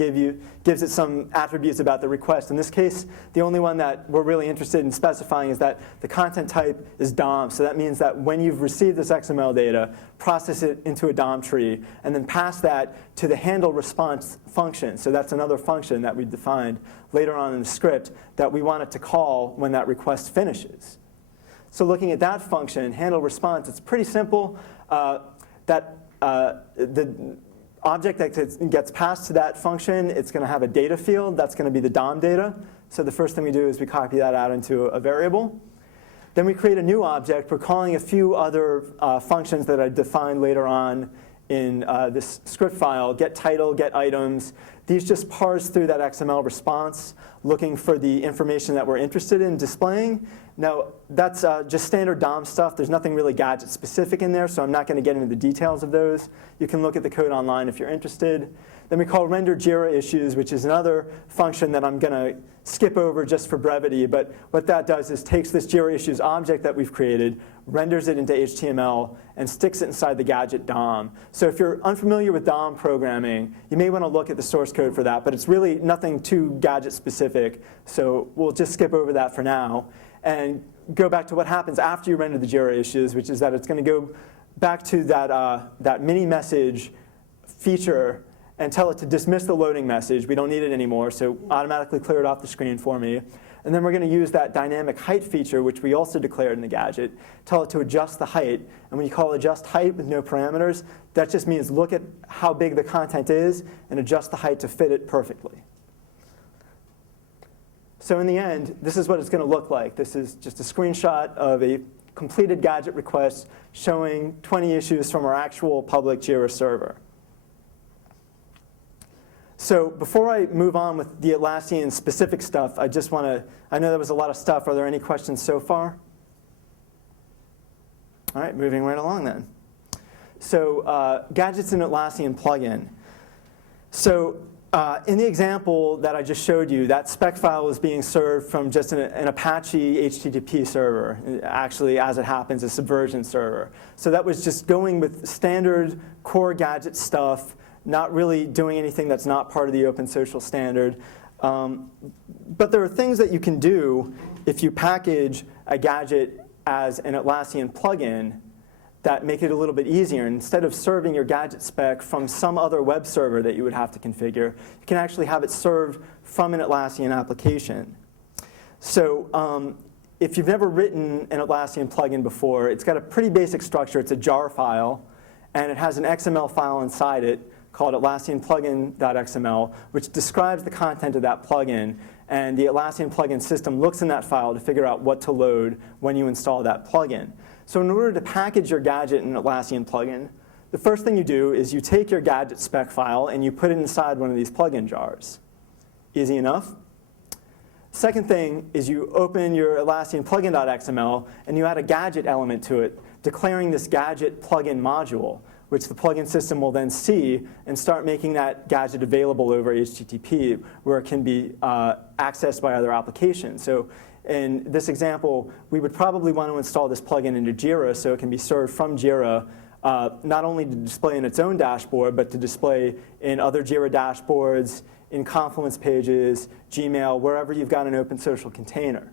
gives it some attributes about the request. In this case, the only one that we're really interested in specifying is that the content type is DOM. So that means that when you've received this XML data, process it into a DOM tree, and then pass that to the handle response function. So that's another function that we defined later on in the script that we want it to call when that request finishes. So looking at that function, handle response, it's pretty simple. The object that gets passed to that function, it's going to have a data field. That's going to be the DOM data. So the first thing we do is we copy that out into a variable. Then we create a new object. We're calling a few other functions that I defined later on in this script file, get title, get items. These just parse through that XML response, looking for the information that we're interested in displaying. Now, that's just standard DOM stuff. There's nothing really gadget specific in there, so I'm not going to get into the details of those. You can look at the code online if you're interested. Then we call render JIRA issues, which is another function that I'm going to skip over just for brevity. But what that does is takes this JIRA issues object that we've created, renders it into HTML, and sticks it inside the gadget DOM. So if you're unfamiliar with DOM programming, you may want to look at the source code for that. But it's really nothing too gadget specific. So we'll just skip over that for now and go back to what happens after you render the JIRA issues, which is that it's going to go back to that mini message feature and tell it to dismiss the loading message. We don't need it anymore, so automatically clear it off the screen for me. And then we're going to use that dynamic height feature, which we also declared in the gadget, tell it to adjust the height. And when you call adjust height with no parameters, that just means look at how big the content is and adjust the height to fit it perfectly. So in the end, this is what it's going to look like. This is just a screenshot of a completed gadget request showing 20 issues from our actual public JIRA server. So before I move on with the Atlassian specific stuff, I just want to, I know there was a lot of stuff. Are there any questions so far? All right, moving right along then. So Gadgets in Atlassian plugin. So in the example that I just showed you, that spec file was being served from just an Apache HTTP server. Actually, as it happens, a Subversion server. So that was just going with standard core gadget stuff, not really doing anything that's not part of the OpenSocial standard. But there are things that you can do if you package a gadget as an Atlassian plugin that make it a little bit easier. Instead of serving your gadget spec from some other web server that you would have to configure, you can actually have it served from an Atlassian application. So if you've never written an Atlassian plugin before, it's got a pretty basic structure. It's a jar file, and it has an XML file inside it called atlassianplugin.xml, which describes the content of that plugin. And the Atlassian plugin system looks in that file to figure out what to load when you install that plugin. So in order to package your gadget in an Atlassian plugin, the first thing you do is you take your gadget spec file and you put it inside one of these plugin jars. Easy enough. Second thing is you open your Atlassian plugin.xml and you add a gadget element to it, declaring this gadget plugin module, which the plugin system will then see and start making that gadget available over HTTP, where it can be accessed by other applications. So in this example, we would probably want to install this plugin into JIRA so it can be served from JIRA, not only to display in its own dashboard, but to display in other JIRA dashboards, in Confluence pages, Gmail, wherever you've got an OpenSocial container.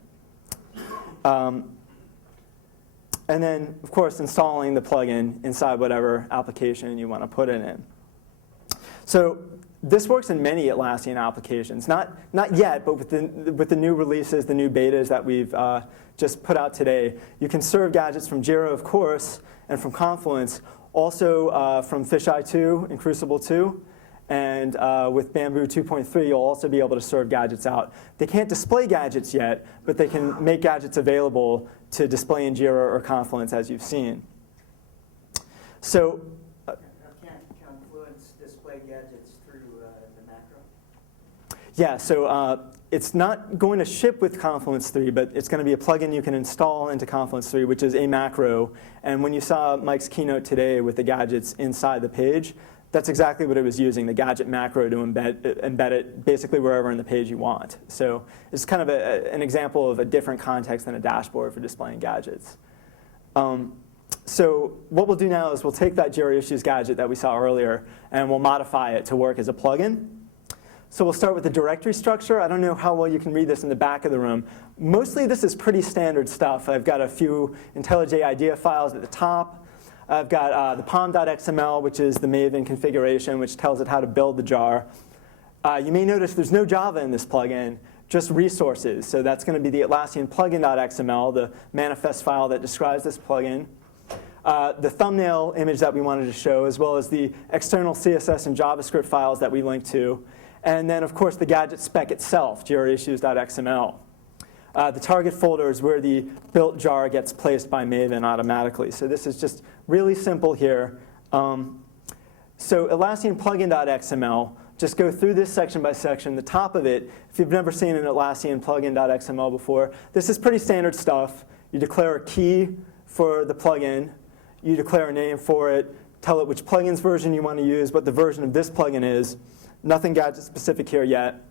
And then, of course, installing the plugin inside whatever application you want to put it in. So this works in many Atlassian applications. Not yet, but with the new releases, the new betas that we've just put out today, you can serve gadgets from JIRA, of course, and from Confluence, also from Fisheye 2 and Crucible 2. And with Bamboo 2.3, you'll also be able to serve gadgets out. They can't display gadgets yet, but they can make gadgets available to display in JIRA or Confluence, as you've seen. So, can Confluence display gadgets through the macro? Yeah, so it's not going to ship with Confluence 3, but it's going to be a plugin you can install into Confluence 3, which is a macro. And when you saw Mike's keynote today with the gadgets inside the page, that's exactly what it was using, the gadget macro to embed it basically wherever in the page you want. So it's kind of an example of a different context than a dashboard for displaying gadgets. So what we'll do now is we'll take that JIRA issues gadget that we saw earlier, and we'll modify it to work as a plugin. So we'll start with the directory structure. I don't know how well you can read this in the back of the room. Mostly this is pretty standard stuff. I've got a few IntelliJ IDEA files at the top. I've got the pom.xml, which is the Maven configuration, which tells it how to build the jar. You may notice there's no Java in this plugin, just resources. So that's going to be the Atlassian plugin.xml, the manifest file that describes this plugin. The thumbnail image that we wanted to show, as well as the external CSS and JavaScript files that we linked to. And then, of course, the gadget spec itself, jiraissues.xml. The target folder is where the built jar gets placed by Maven automatically. So this is just really simple here. So Atlassian plugin.xml, just go through this section by section. The top of it, if you've never seen an Atlassian plugin.xml before, this is pretty standard stuff. You declare a key for the plugin. You declare a name for it. Tell it which plugins version you want to use, what the version of this plugin is. Nothing gadget specific here yet.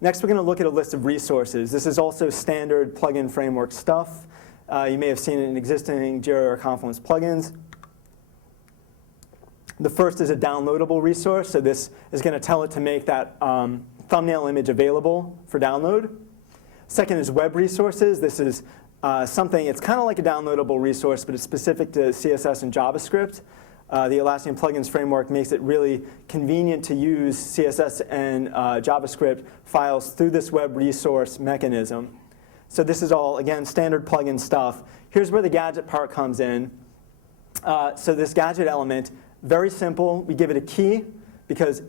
Next, we're going to look at a list of resources. This is also standard plugin framework stuff. You may have seen it in existing JIRA or Confluence plugins. The first is a downloadable resource. So this is going to tell it to make that thumbnail image available for download. Second is web resources. This is something, it's kind of like a downloadable resource, but it's specific to CSS and JavaScript. The Atlassian Plugins framework makes it really convenient to use CSS and JavaScript files through this web resource mechanism. So this is all, again, standard plugin stuff. Here's where the gadget part comes in. So this gadget element, very simple. We give it a key because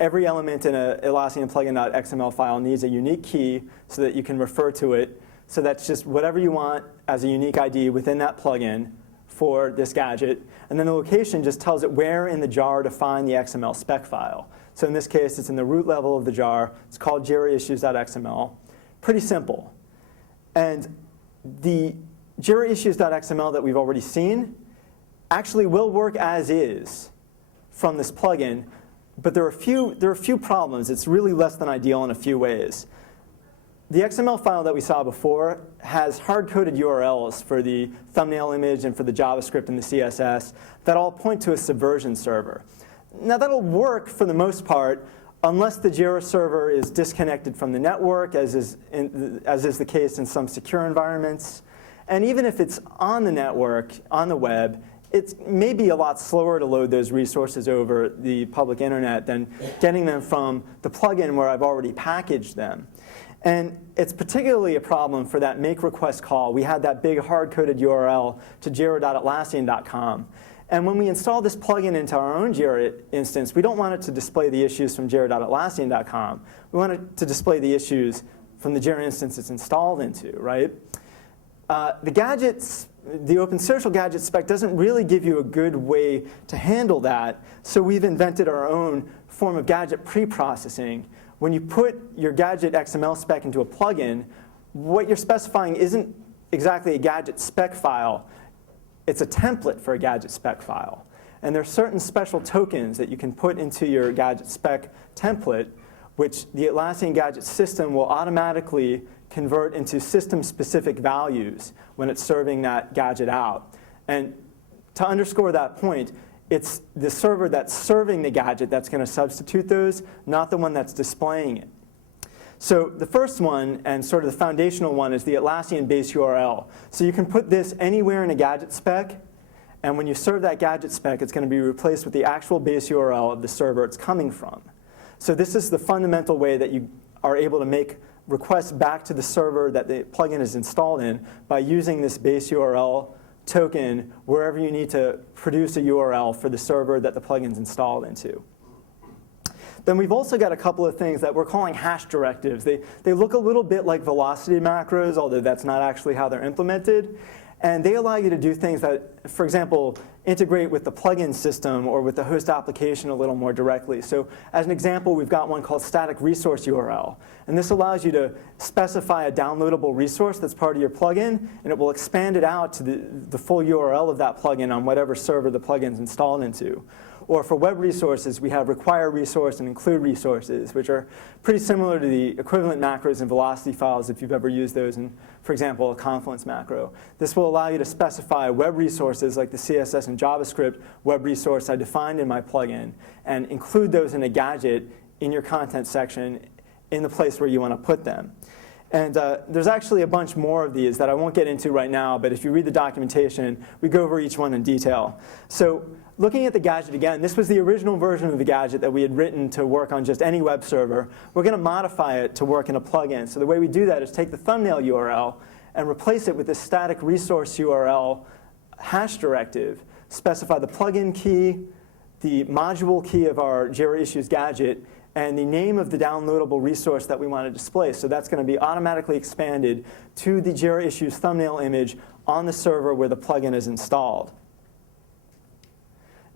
every element in an Atlassian plugin.xml file needs a unique key so that you can refer to it. So that's just whatever you want as a unique ID within that plugin for this gadget. And then the location just tells it where in the jar to find the XML spec file. So in this case, it's in the root level of the jar. It's called JIRA issues.xml. Pretty simple. And the JIRA issues.xml that we've already seen actually will work as is from this plugin. But there are a few problems. It's really less than ideal in a few ways. The XML file that we saw before has hard-coded URLs for the thumbnail image and for the JavaScript and the CSS that all point to a subversion server. Now that'll work for the most part unless the JIRA server is disconnected from the network, as is the case in some secure environments. And even if it's on the network, on the web, it may be a lot slower to load those resources over the public internet than getting them from the plugin where I've already packaged them. And it's particularly a problem for that make request call. We had that big hard-coded URL to jira.atlassian.com. And when we install this plugin into our own JIRA instance, we don't want it to display the issues from jira.atlassian.com. We want it to display the issues from the JIRA instance it's installed into, right? The gadgets, the OpenSocial Gadgets spec doesn't really give you a good way to handle that. So we've invented our own form of gadget pre-processing. When you put your Gadget XML spec into a plugin, what you're specifying isn't exactly a Gadget spec file. It's a template for a Gadget spec file. And there are certain special tokens that you can put into your Gadget spec template, which the Atlassian Gadget system will automatically convert into system-specific values when it's serving that gadget out. And to underscore that point, it's the server that's serving the gadget that's going to substitute those, not the one that's displaying it. So the first one, and sort of the foundational one, is the Atlassian base URL. So you can put this anywhere in a gadget spec, and when you serve that gadget spec, it's going to be replaced with the actual base URL of the server it's coming from. So this is the fundamental way that you are able to make requests back to the server that the plugin is installed in by using this base URL token wherever you need to produce a URL for the server that the plugin's installed into. Then we've also got a couple of things that we're calling hash directives. They look a little bit like velocity macros, although that's not actually how they're implemented. And they allow you to do things that, for example, integrate with the plugin system or with the host application a little more directly. So as an example, we've got one called static resource URL. And this allows you to specify a downloadable resource that's part of your plugin, and it will expand it out to the full URL of that plugin on whatever server the plugin's installed into. Or for web resources, we have require resource and include resources, which are pretty similar to the equivalent macros and velocity files if you've ever used those in, for example, a Confluence macro. This will allow you to specify web resources like the CSS and JavaScript web resource I defined in my plugin and include those in a gadget in your content section in the place where you want to put them. And there's actually a bunch more of these that I won't get into right now, but if you read the documentation, we go over each one in detail. So looking at the gadget again, this was the original version of the gadget that we had written to work on just any web server. We're going to modify it to work in a plugin. So the way we do that is take the thumbnail URL and replace it with this static resource URL hash directive, specify the plugin key, the module key of our JIRA issues gadget, and the name of the downloadable resource that we want to display. So that's going to be automatically expanded to the JIRA issues thumbnail image on the server where the plugin is installed.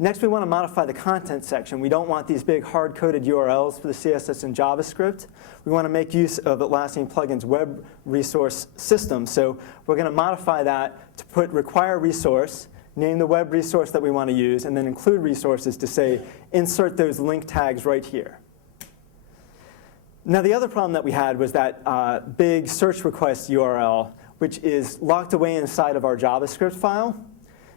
Next, we want to modify the content section. We don't want these big hard-coded URLs for the CSS and JavaScript. We want to make use of Atlassian Plugins web resource system. So we're going to modify that to put require resource, name the web resource that we want to use, and then include resources to say insert those link tags right here. Now, the other problem that we had was that big search request URL, which is locked away inside of our JavaScript file.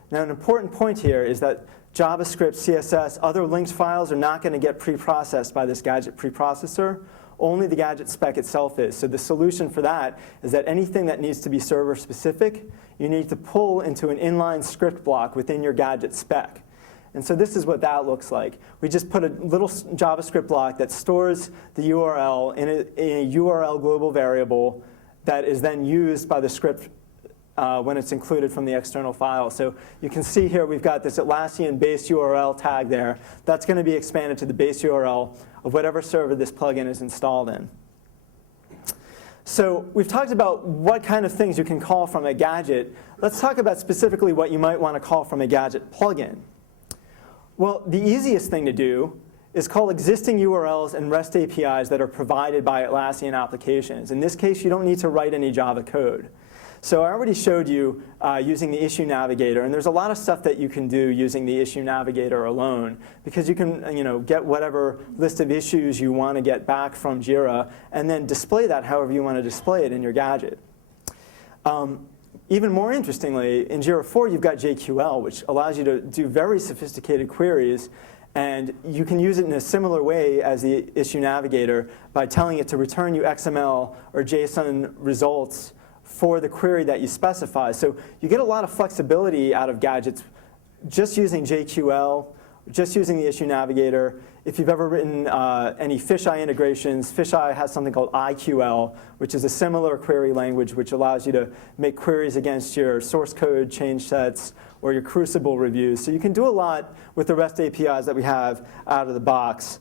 Now, an important point here is that JavaScript, CSS, other linked files are not going to get preprocessed by this Gadget preprocessor. Only the Gadget spec itself is. So the solution for that is that anything that needs to be server specific, you need to pull into an inline script block within your Gadget spec. And so this is what that looks like. We just put a little JavaScript block that stores the URL in a URL global variable that is then used by the script when it's included from the external file. So you can see here we've got this Atlassian base URL tag there. That's going to be expanded to the base URL of whatever server this plugin is installed in. So we've talked about what kind of things you can call from a gadget. Let's talk about specifically what you might want to call from a Gadget plugin. Well, the easiest thing to do is call existing URLs and REST APIs that are provided by Atlassian applications. In this case, you don't need to write any Java code. So I already showed you using the Issue Navigator, and there's a lot of stuff that you can do using the Issue Navigator alone, because you can get whatever list of issues you want to get back from JIRA, and then display that however you want to display it in your gadget. Even more interestingly, in JIRA 4, you've got JQL, which allows you to do very sophisticated queries, and you can use it in a similar way as the Issue Navigator by telling it to return you XML or JSON results for the query that you specify. So you get a lot of flexibility out of gadgets just using JQL, just using the Issue Navigator. If you've ever written any fisheye integrations, fisheye has something called IQL, which is a similar query language which allows you to make queries against your source code change sets or your Crucible reviews. So you can do a lot with the REST APIs that we have out of the box.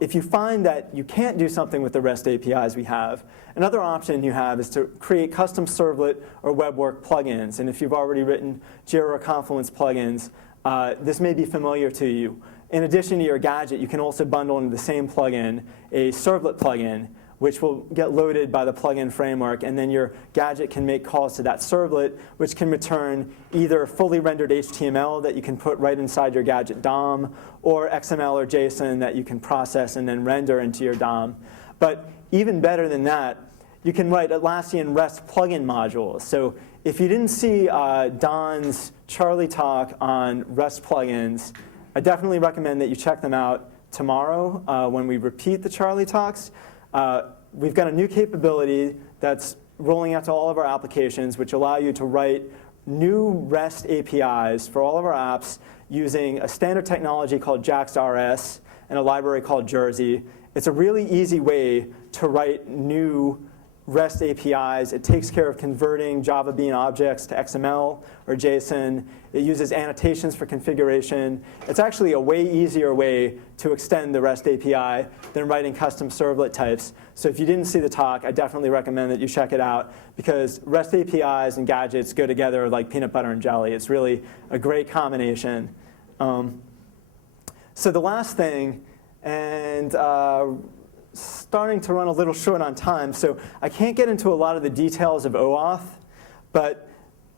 If you find that you can't do something with the REST APIs we have, another option you have is to create custom servlet or webwork plugins. And if you've already written JIRA or Confluence plugins, this may be familiar to you. In addition to your gadget, you can also bundle into the same plugin a servlet plugin, which will get loaded by the plugin framework, and then your gadget can make calls to that servlet, which can return either fully rendered HTML that you can put right inside your gadget DOM, or XML or JSON that you can process and then render into your DOM. But even better than that, you can write Atlassian REST plugin modules. So if you didn't see Don's Charlie talk on REST plugins, I definitely recommend that you check them out tomorrow when we repeat the Charlie talks. We've got a new capability that's rolling out to all of our applications, which allow you to write new REST APIs for all of our apps using a standard technology called JAX-RS and a library called Jersey. It's a really easy way to write new REST APIs. It takes care of converting Java Bean objects to XML or JSON. It uses annotations for configuration. It's actually a way easier way to extend the REST API than writing custom servlet types. So if you didn't see the talk, I definitely recommend that you check it out, because REST APIs and gadgets go together like peanut butter and jelly. It's really a great combination. So the last thing, and starting to run a little short on time, so I can't get into a lot of the details of OAuth, but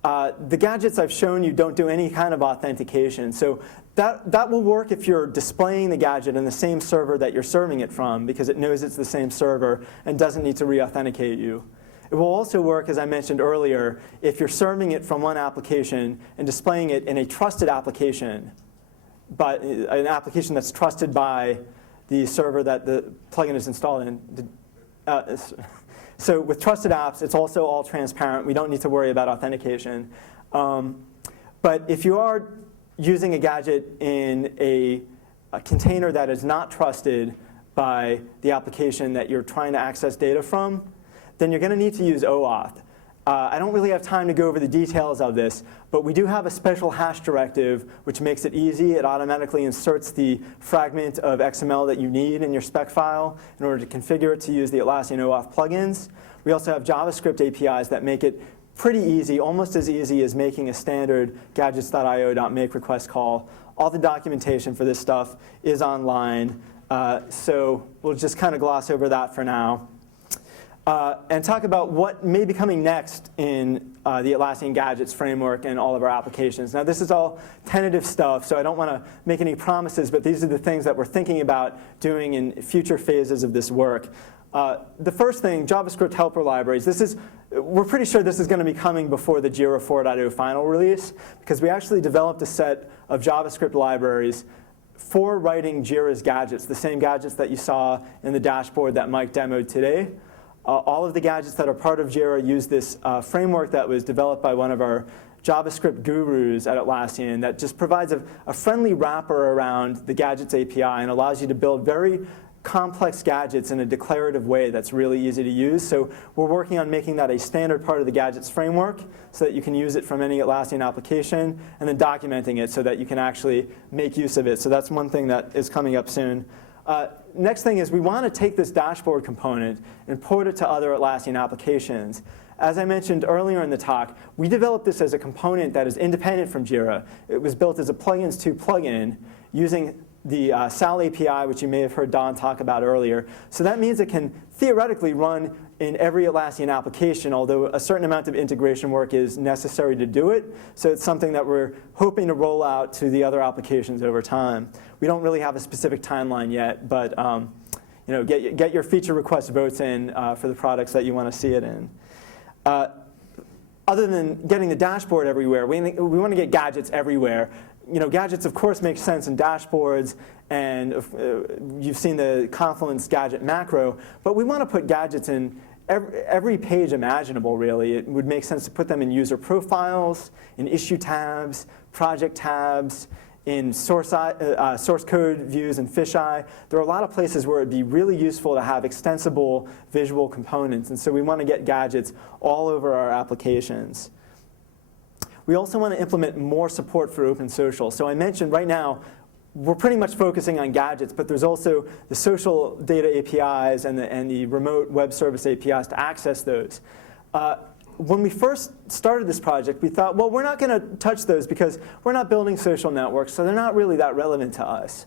the gadgets I've shown you don't do any kind of authentication. So that will work if you're displaying the gadget in the same server that you're serving it from, because it knows it's the same server and doesn't need to re-authenticate you. It will also work, as I mentioned earlier, if you're serving it from one application and displaying it in a trusted application, but an application that's trusted by the server that the plugin is installed in. So with trusted apps, it's also all transparent. We don't need to worry about authentication. But if you are using a gadget in a container that is not trusted by the application that you're trying to access data from, then you're going to need to use OAuth. I don't really have time to go over the details of this, but we do have a special hash directive which makes it easy. It automatically inserts the fragment of XML that you need in your spec file in order to configure it to use the Atlassian OAuth plugins. We also have JavaScript APIs that make it pretty easy, almost as easy as making a standard gadgets.io.make request call all the documentation for this stuff is online. So we'll just kind of gloss over that for now. And talk about what may be coming next in the Atlassian Gadgets framework and all of our applications. Now, this is all tentative stuff, so I don't want to make any promises, but these are the things that we're thinking about doing in future phases of this work. The first thing, JavaScript helper libraries. We're pretty sure this is going to be coming before the JIRA 4.0 final release, because we actually developed a set of JavaScript libraries for writing JIRA's gadgets, the same gadgets that you saw in the dashboard that Mike demoed today. All of the gadgets that are part of JIRA use this framework that was developed by one of our JavaScript gurus at Atlassian that just provides a friendly wrapper around the Gadgets API and allows you to build very complex gadgets in a declarative way that's really easy to use. So we're working on making that a standard part of the Gadgets framework so that you can use it from any Atlassian application, and then documenting it so that you can actually make use of it. So that's one thing that is coming up soon. Next thing is we want to take this dashboard component and port it to other Atlassian applications. As I mentioned earlier in the talk, we developed this as a component that is independent from JIRA. It was built as a plugins to plugin using the SAL API, which you may have heard Don talk about earlier. So that means it can theoretically run in every Atlassian application, although a certain amount of integration work is necessary to do it. So it's something that we're hoping to roll out to the other applications over time. We don't really have a specific timeline yet, but get your feature request votes in for the products that you want to see it in. Other than getting the dashboard everywhere, we want to get gadgets everywhere. Gadgets, of course, make sense in dashboards, and you've seen the Confluence gadget macro, but we want to put gadgets in every page imaginable, really. It would make sense to put them in user profiles, in issue tabs, project tabs, in source code views and fisheye. There are a lot of places where it would be really useful to have extensible visual components, and so we want to get gadgets all over our applications. We also want to implement more support for OpenSocial. So I mentioned right now, we're pretty much focusing on gadgets, but there's also the social data APIs and the remote web service APIs to access those. When we first started this project, we thought, well, we're not going to touch those because we're not building social networks, so they're not really that relevant to us.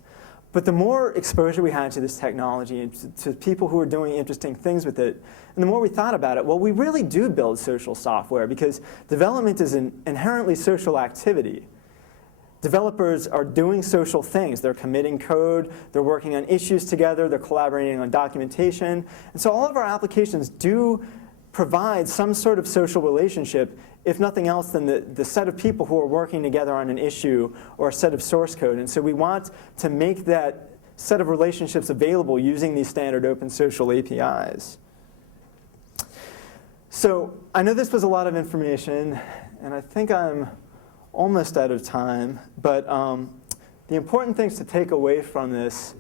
But the more exposure we had to this technology and to people who are doing interesting things with it, and the more we thought about it, well, we really do build social software because development is an inherently social activity. Developers are doing social things. They're committing code, they're working on issues together, they're collaborating on documentation. And so all of our applications do provide some sort of social relationship, if nothing else than the set of people who are working together on an issue or a set of source code. And so we want to make that set of relationships available using these standard OpenSocial APIs. So I know this was a lot of information, and I think I'm almost out of time. But the important things to take away from this,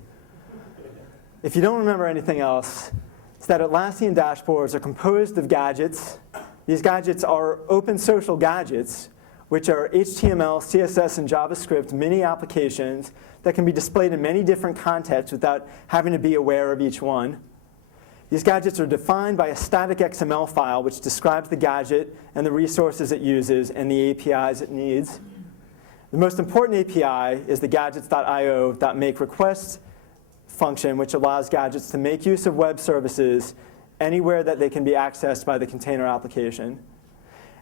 if you don't remember anything else, is that Atlassian dashboards are composed of gadgets. These gadgets are OpenSocial Gadgets, which are HTML, CSS, and JavaScript mini applications that can be displayed in many different contexts without having to be aware of each one. These gadgets are defined by a static XML file which describes the gadget and the resources it uses and the APIs it needs. The most important API is the gadgets.io.makeRequests function, which allows gadgets to make use of web services anywhere that they can be accessed by the container application.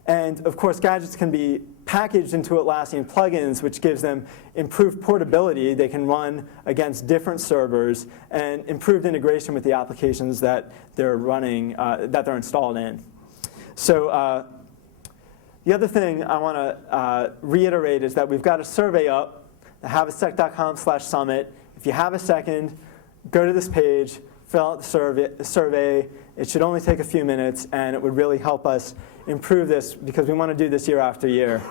And of course, gadgets can be packaged into Atlassian plugins, which gives them improved portability. They can run against different servers and improved integration with the applications that they're running, that they're installed in. So the other thing I want to reiterate is that we've got a survey up, haveasec.com/summit. If you have a second, go to this page, fill out the survey. It should only take a few minutes, and it would really help us improve this because we want to do this year after year.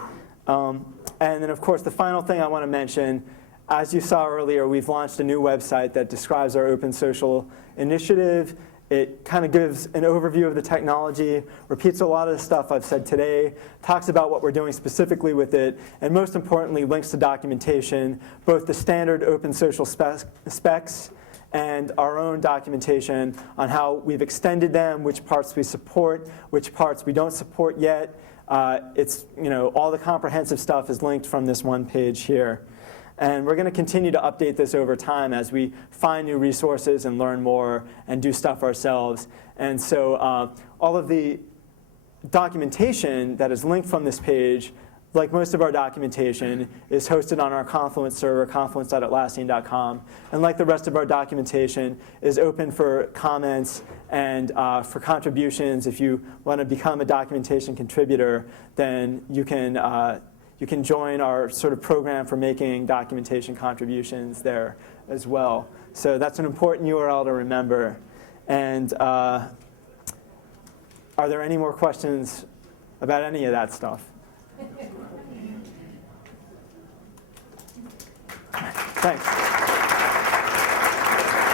And then, of course, the final thing I want to mention, as you saw earlier, we've launched a new website that describes our OpenSocial initiative. It kind of gives an overview of the technology, repeats a lot of the stuff I've said today, talks about what we're doing specifically with it, and most importantly, links to documentation, both the standard OpenSocial specs and our own documentation on how we've extended them, which parts we support, which parts we don't support yet. All the comprehensive stuff is linked from this one page here. And we're going to continue to update this over time as we find new resources and learn more and do stuff ourselves. And so all of the documentation that is linked from this page, like most of our documentation, is hosted on our Confluence server, confluence.atlassian.com. And like the rest of our documentation, is open for comments and for contributions. If you want to become a documentation contributor, then you can join our sort of program for making documentation contributions there as well. So that's an important URL to remember. And are there any more questions about any of that stuff? Thanks.